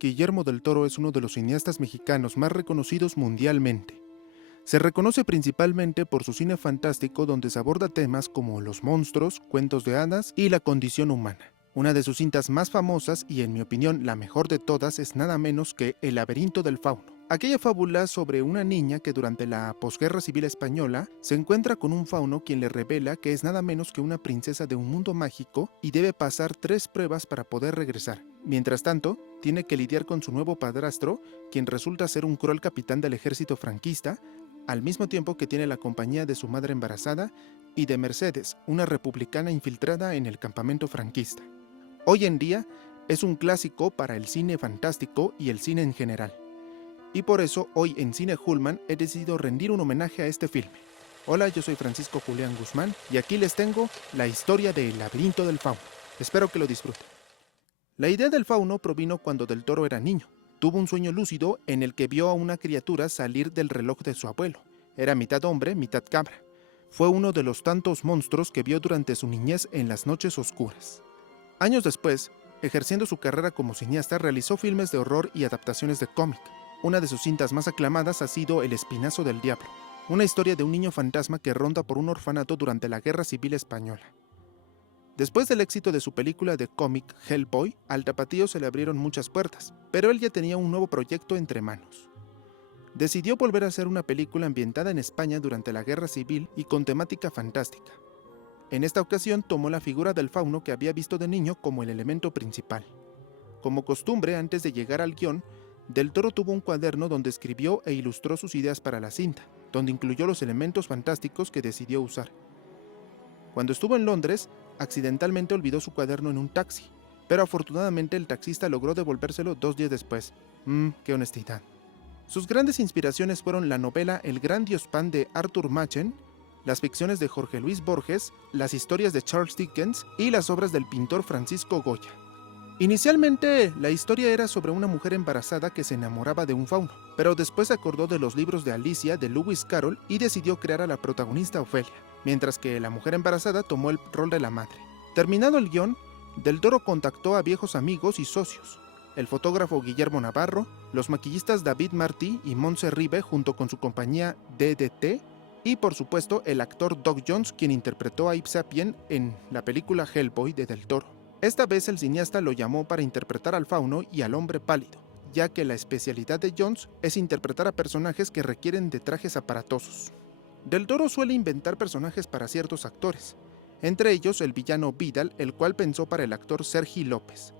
Guillermo del Toro es uno de los cineastas mexicanos más reconocidos mundialmente. Se reconoce principalmente por su cine fantástico donde se aborda temas como los monstruos, cuentos de hadas y la condición humana. Una de sus cintas más famosas y en mi opinión la mejor de todas es nada menos que El laberinto del fauno. Aquella fábula sobre una niña que durante la posguerra civil española se encuentra con un fauno quien le revela que es nada menos que una princesa de un mundo mágico y debe pasar 3 pruebas para poder regresar. Mientras tanto, tiene que lidiar con su nuevo padrastro, quien resulta ser un cruel capitán del ejército franquista, al mismo tiempo que tiene la compañía de su madre embarazada y de Mercedes, una republicana infiltrada en el campamento franquista. Hoy en día es un clásico para el cine fantástico y el cine en general. Y por eso hoy en Cine Hullman he decidido rendir un homenaje a este filme. Hola, yo soy Francisco Julián Guzmán y aquí les tengo la historia de El laberinto del fauno. Espero que lo disfruten. La idea del fauno provino cuando Del Toro era niño. Tuvo un sueño lúcido en el que vio a una criatura salir del reloj de su abuelo. Era mitad hombre, mitad cabra. Fue uno de los tantos monstruos que vio durante su niñez en las noches oscuras. Años después, ejerciendo su carrera como cineasta, realizó filmes de horror y adaptaciones de cómic. Una de sus cintas más aclamadas ha sido El espinazo del diablo, una historia de un niño fantasma que ronda por un orfanato durante la Guerra Civil Española. Después del éxito de su película de cómic Hellboy, al tapatío se le abrieron muchas puertas, pero él ya tenía un nuevo proyecto entre manos. Decidió volver a hacer una película ambientada en España durante la Guerra Civil y con temática fantástica. En esta ocasión tomó la figura del fauno que había visto de niño como el elemento principal. Como costumbre, antes de llegar al guión, Del Toro tuvo un cuaderno donde escribió e ilustró sus ideas para la cinta, donde incluyó los elementos fantásticos que decidió usar. Cuando estuvo en Londres, accidentalmente olvidó su cuaderno en un taxi, pero afortunadamente el taxista logró devolvérselo 2 días después. ¡Qué honestidad! Sus grandes inspiraciones fueron la novela El gran dios Pan de Arthur Machen, las ficciones de Jorge Luis Borges, las historias de Charles Dickens y las obras del pintor Francisco Goya. Inicialmente, la historia era sobre una mujer embarazada que se enamoraba de un fauno, pero después se acordó de los libros de Alicia de Lewis Carroll y decidió crear a la protagonista Ofelia, mientras que la mujer embarazada tomó el rol de la madre. Terminado el guión, Del Toro contactó a viejos amigos y socios, el fotógrafo Guillermo Navarro, los maquillistas David Martí y Montse Ribe junto con su compañía DDT, y por supuesto el actor Doug Jones, quien interpretó a Ip Sapien en la película Hellboy de Del Toro. Esta vez el cineasta lo llamó para interpretar al fauno y al hombre pálido, ya que la especialidad de Jones es interpretar a personajes que requieren de trajes aparatosos. Del Toro suele inventar personajes para ciertos actores, entre ellos el villano Vidal, el cual pensó para el actor Sergi López.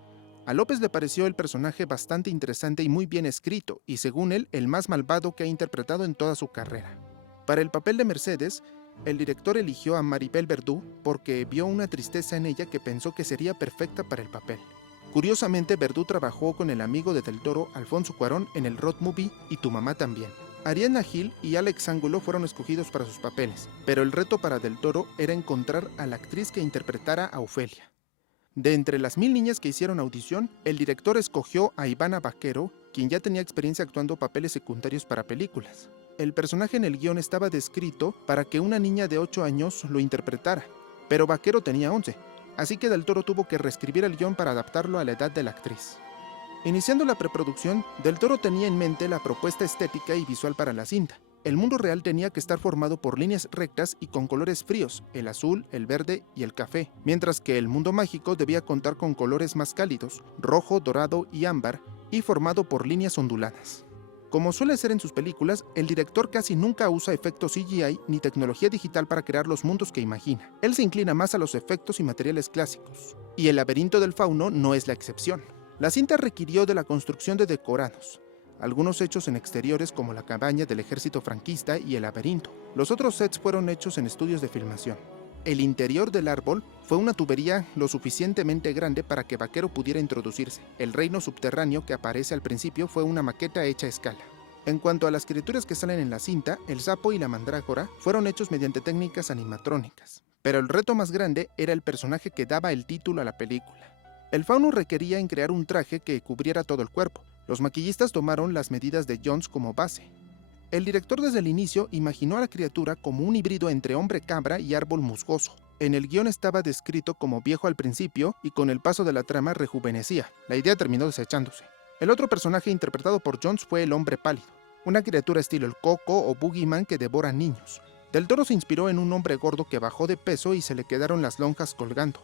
A López le pareció el personaje bastante interesante y muy bien escrito, y según él, el más malvado que ha interpretado en toda su carrera. Para el papel de Mercedes, el director eligió a Maribel Verdú porque vio una tristeza en ella que pensó que sería perfecta para el papel. Curiosamente, Verdú trabajó con el amigo de Del Toro, Alfonso Cuarón, en el road movie Y tu mamá también. Ariadna Gil y Alex Angulo fueron escogidos para sus papeles, pero el reto para Del Toro era encontrar a la actriz que interpretara a Ofelia. De entre las 1000 niñas que hicieron audición, el director escogió a Ivana Vaquero, quien ya tenía experiencia actuando papeles secundarios para películas. El personaje en el guión estaba descrito para que una niña de 8 años lo interpretara, pero Vaquero tenía 11, así que Del Toro tuvo que reescribir el guión para adaptarlo a la edad de la actriz. Iniciando la preproducción, Del Toro tenía en mente la propuesta estética y visual para la cinta. El mundo real tenía que estar formado por líneas rectas y con colores fríos, el azul, el verde y el café, mientras que el mundo mágico debía contar con colores más cálidos, rojo, dorado y ámbar, y formado por líneas onduladas. Como suele ser en sus películas, el director casi nunca usa efectos CGI ni tecnología digital para crear los mundos que imagina. Él se inclina más a los efectos y materiales clásicos. Y El laberinto del fauno no es la excepción. La cinta requirió de la construcción de decorados, algunos hechos en exteriores como la cabaña del ejército franquista y el laberinto. Los otros sets fueron hechos en estudios de filmación. El interior del árbol fue una tubería lo suficientemente grande para que Vaquero pudiera introducirse. El reino subterráneo que aparece al principio fue una maqueta hecha a escala. En cuanto a las criaturas que salen en la cinta, el sapo y la mandrágora fueron hechos mediante técnicas animatrónicas. Pero el reto más grande era el personaje que daba el título a la película. El fauno requería en crear un traje que cubriera todo el cuerpo. Los maquillistas tomaron las medidas de Jones como base. El director desde el inicio imaginó a la criatura como un híbrido entre hombre cabra y árbol musgoso. En el guión estaba descrito como viejo al principio y con el paso de la trama rejuvenecía. La idea terminó desechándose. El otro personaje interpretado por Jones fue el hombre pálido, una criatura estilo el Coco o Boogeyman que devora niños. Del Toro se inspiró en un hombre gordo que bajó de peso y se le quedaron las lonjas colgando.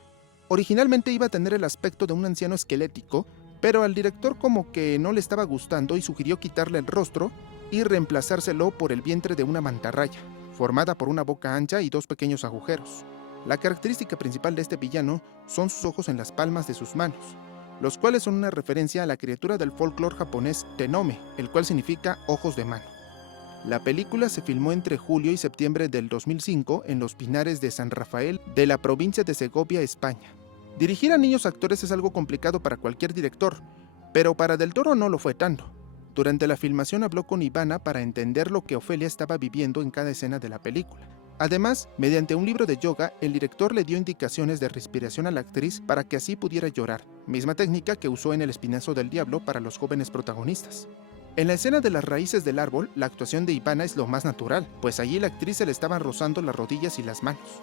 Originalmente iba a tener el aspecto de un anciano esquelético, pero al director como que no le estaba gustando y sugirió quitarle el rostro y reemplazárselo por el vientre de una mantarraya, formada por una boca ancha y dos pequeños agujeros. La característica principal de este villano son sus ojos en las palmas de sus manos, los cuales son una referencia a la criatura del folclore japonés Tenome, el cual significa ojos de mano. La película se filmó entre julio y septiembre del 2005 en los Pinares de San Rafael de la provincia de Segovia, España. Dirigir a niños actores es algo complicado para cualquier director, pero para Del Toro no lo fue tanto. Durante la filmación habló con Ivana para entender lo que Ofelia estaba viviendo en cada escena de la película. Además, mediante un libro de yoga, el director le dio indicaciones de respiración a la actriz para que así pudiera llorar, misma técnica que usó en El Espinazo del Diablo para los jóvenes protagonistas. En la escena de las raíces del árbol, la actuación de Ivana es lo más natural, pues allí la actriz se le estaban rozando las rodillas y las manos.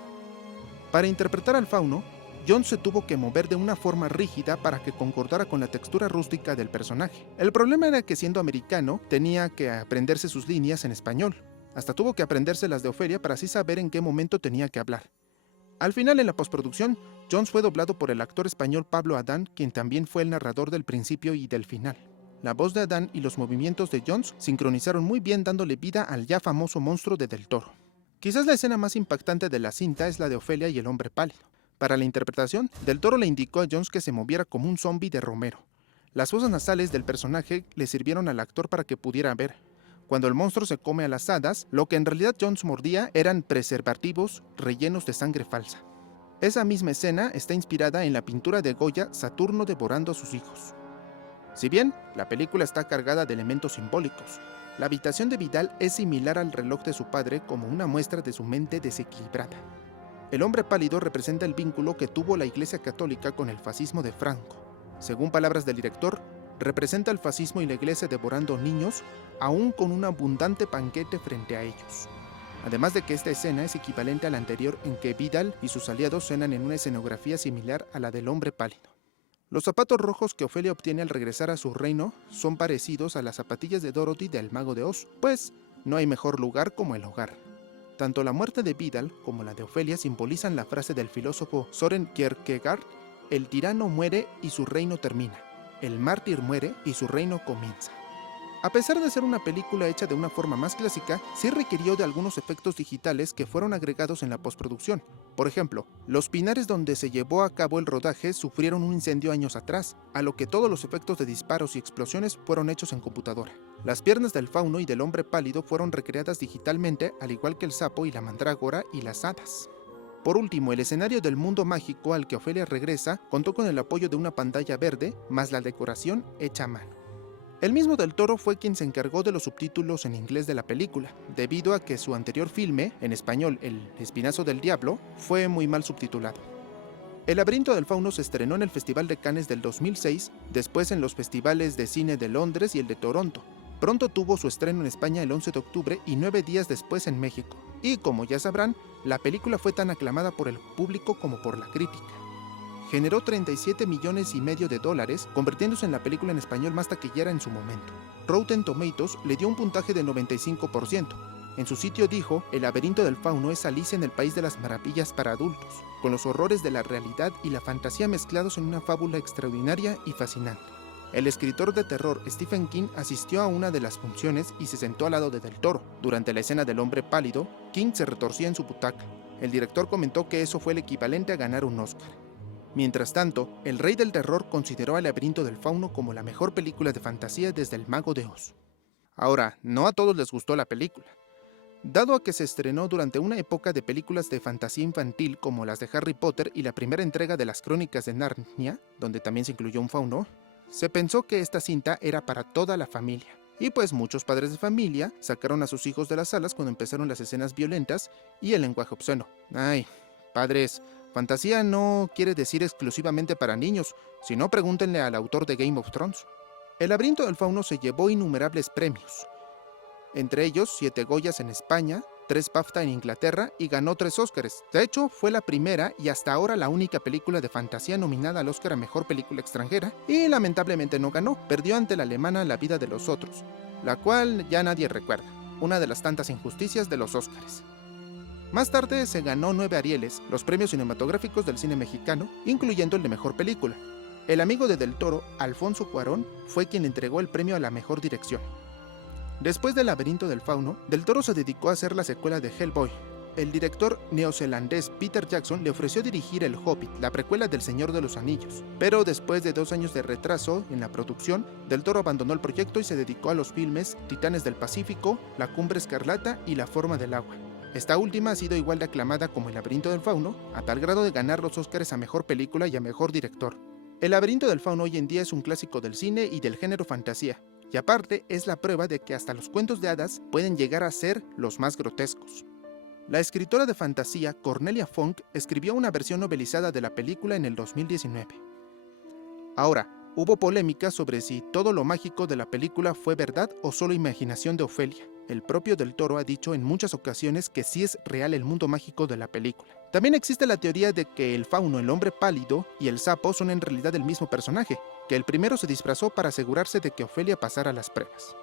Para interpretar al fauno, Jones se tuvo que mover de una forma rígida para que concordara con la textura rústica del personaje. El problema era que siendo americano, tenía que aprenderse sus líneas en español. Hasta tuvo que aprenderse las de Ofelia para así saber en qué momento tenía que hablar. Al final, en la postproducción, Jones fue doblado por el actor español Pablo Adán, quien también fue el narrador del principio y del final. La voz de Adán y los movimientos de Jones sincronizaron muy bien, dándole vida al ya famoso monstruo de Del Toro. Quizás la escena más impactante de la cinta es la de Ofelia y el hombre pálido. Para la interpretación, Del Toro le indicó a Jones que se moviera como un zombi de Romero. Las fosas nasales del personaje le sirvieron al actor para que pudiera ver. Cuando el monstruo se come a las hadas, lo que en realidad Jones mordía eran preservativos rellenos de sangre falsa. Esa misma escena está inspirada en la pintura de Goya Saturno devorando a sus hijos. Si bien la película está cargada de elementos simbólicos, la habitación de Vidal es similar al reloj de su padre como una muestra de su mente desequilibrada. El hombre pálido representa el vínculo que tuvo la Iglesia Católica con el fascismo de Franco. Según palabras del director, representa el fascismo y la Iglesia devorando niños, aún con un abundante banquete frente a ellos. Además de que esta escena es equivalente a la anterior en que Vidal y sus aliados cenan en una escenografía similar a la del hombre pálido. Los zapatos rojos que Ofelia obtiene al regresar a su reino son parecidos a las zapatillas de Dorothy del Mago de Oz, pues no hay mejor lugar como el hogar. Tanto la muerte de Vidal como la de Ofelia simbolizan la frase del filósofo Søren Kierkegaard: el tirano muere y su reino termina, el mártir muere y su reino comienza. A pesar de ser una película hecha de una forma más clásica, sí requirió de algunos efectos digitales que fueron agregados en la postproducción. Por ejemplo, los pinares donde se llevó a cabo el rodaje sufrieron un incendio años atrás, a lo que todos los efectos de disparos y explosiones fueron hechos en computadora. Las piernas del fauno y del hombre pálido fueron recreadas digitalmente, al igual que el sapo y la mandrágora y las hadas. Por último, el escenario del mundo mágico al que Ofelia regresa contó con el apoyo de una pantalla verde, más la decoración hecha a mano. El mismo Del Toro fue quien se encargó de los subtítulos en inglés de la película, debido a que su anterior filme, en español El Espinazo del Diablo, fue muy mal subtitulado. El laberinto del fauno se estrenó en el Festival de Cannes del 2006, después en los festivales de cine de Londres y el de Toronto. Pronto tuvo su estreno en España el 11 de octubre y 9 días después en México. Y como ya sabrán, la película fue tan aclamada por el público como por la crítica. Generó $37,5 millones, convirtiéndose en la película en español más taquillera en su momento. Rotten Tomatoes le dio un puntaje del 95%. En su sitio dijo: el laberinto del fauno es Alicia en el País de las Maravillas para adultos, con los horrores de la realidad y la fantasía mezclados en una fábula extraordinaria y fascinante. El escritor de terror Stephen King asistió a una de las funciones y se sentó al lado de Del Toro. Durante la escena del hombre pálido, King se retorcía en su butaca. El director comentó que eso fue el equivalente a ganar un Oscar. Mientras tanto, el rey del terror consideró al laberinto del fauno como la mejor película de fantasía desde El Mago de Oz. Ahora, no a todos les gustó la película. Dado a que se estrenó durante una época de películas de fantasía infantil como las de Harry Potter y la primera entrega de las Crónicas de Narnia, donde también se incluyó un fauno, se pensó que esta cinta era para toda la familia. Y pues muchos padres de familia sacaron a sus hijos de las salas cuando empezaron las escenas violentas y el lenguaje obsceno. Ay, padres, fantasía no quiere decir exclusivamente para niños, sino pregúntenle al autor de Game of Thrones. El laberinto del fauno se llevó innumerables premios, entre ellos 7 Goyas en España, 3 BAFTA en Inglaterra y ganó 3 Óscares. De hecho, fue la primera y hasta ahora la única película de fantasía nominada al Óscar a Mejor Película Extranjera, y lamentablemente no ganó, perdió ante la alemana La vida de los otros, la cual ya nadie recuerda, una de las tantas injusticias de los Óscares. Más tarde se ganó 9 Arieles, los premios cinematográficos del cine mexicano, incluyendo el de Mejor Película. El amigo de Del Toro, Alfonso Cuarón, fue quien le entregó el premio a la mejor dirección. Después del Laberinto del Fauno, Del Toro se dedicó a hacer la secuela de Hellboy. El director neozelandés Peter Jackson le ofreció dirigir El Hobbit, la precuela del Señor de los Anillos, pero después de 2 años de retraso en la producción, Del Toro abandonó el proyecto y se dedicó a los filmes Titanes del Pacífico, La Cumbre Escarlata y La Forma del Agua. Esta última ha sido igual de aclamada como El Laberinto del Fauno, a tal grado de ganar los Óscares a Mejor Película y a Mejor Director. El Laberinto del Fauno hoy en día es un clásico del cine y del género fantasía, y aparte es la prueba de que hasta los cuentos de hadas pueden llegar a ser los más grotescos. La escritora de fantasía Cornelia Funke escribió una versión novelizada de la película en el 2019. Ahora, hubo polémica sobre si todo lo mágico de la película fue verdad o solo imaginación de Ofelia. El propio Del Toro ha dicho en muchas ocasiones que sí es real el mundo mágico de la película. También existe la teoría de que el fauno, el hombre pálido, y el sapo son en realidad el mismo personaje, que el primero se disfrazó para asegurarse de que Ofelia pasara las pruebas.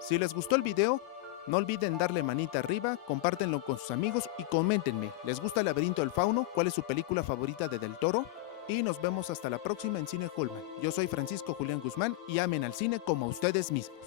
Si les gustó el video, no olviden darle manita arriba, compártenlo con sus amigos y coméntenme, ¿les gusta El Laberinto del Fauno? ¿Cuál es su película favorita de Del Toro? Y nos vemos hasta la próxima en Cine Holman. Yo soy Francisco Julián Guzmán y amen al cine como a ustedes mismos.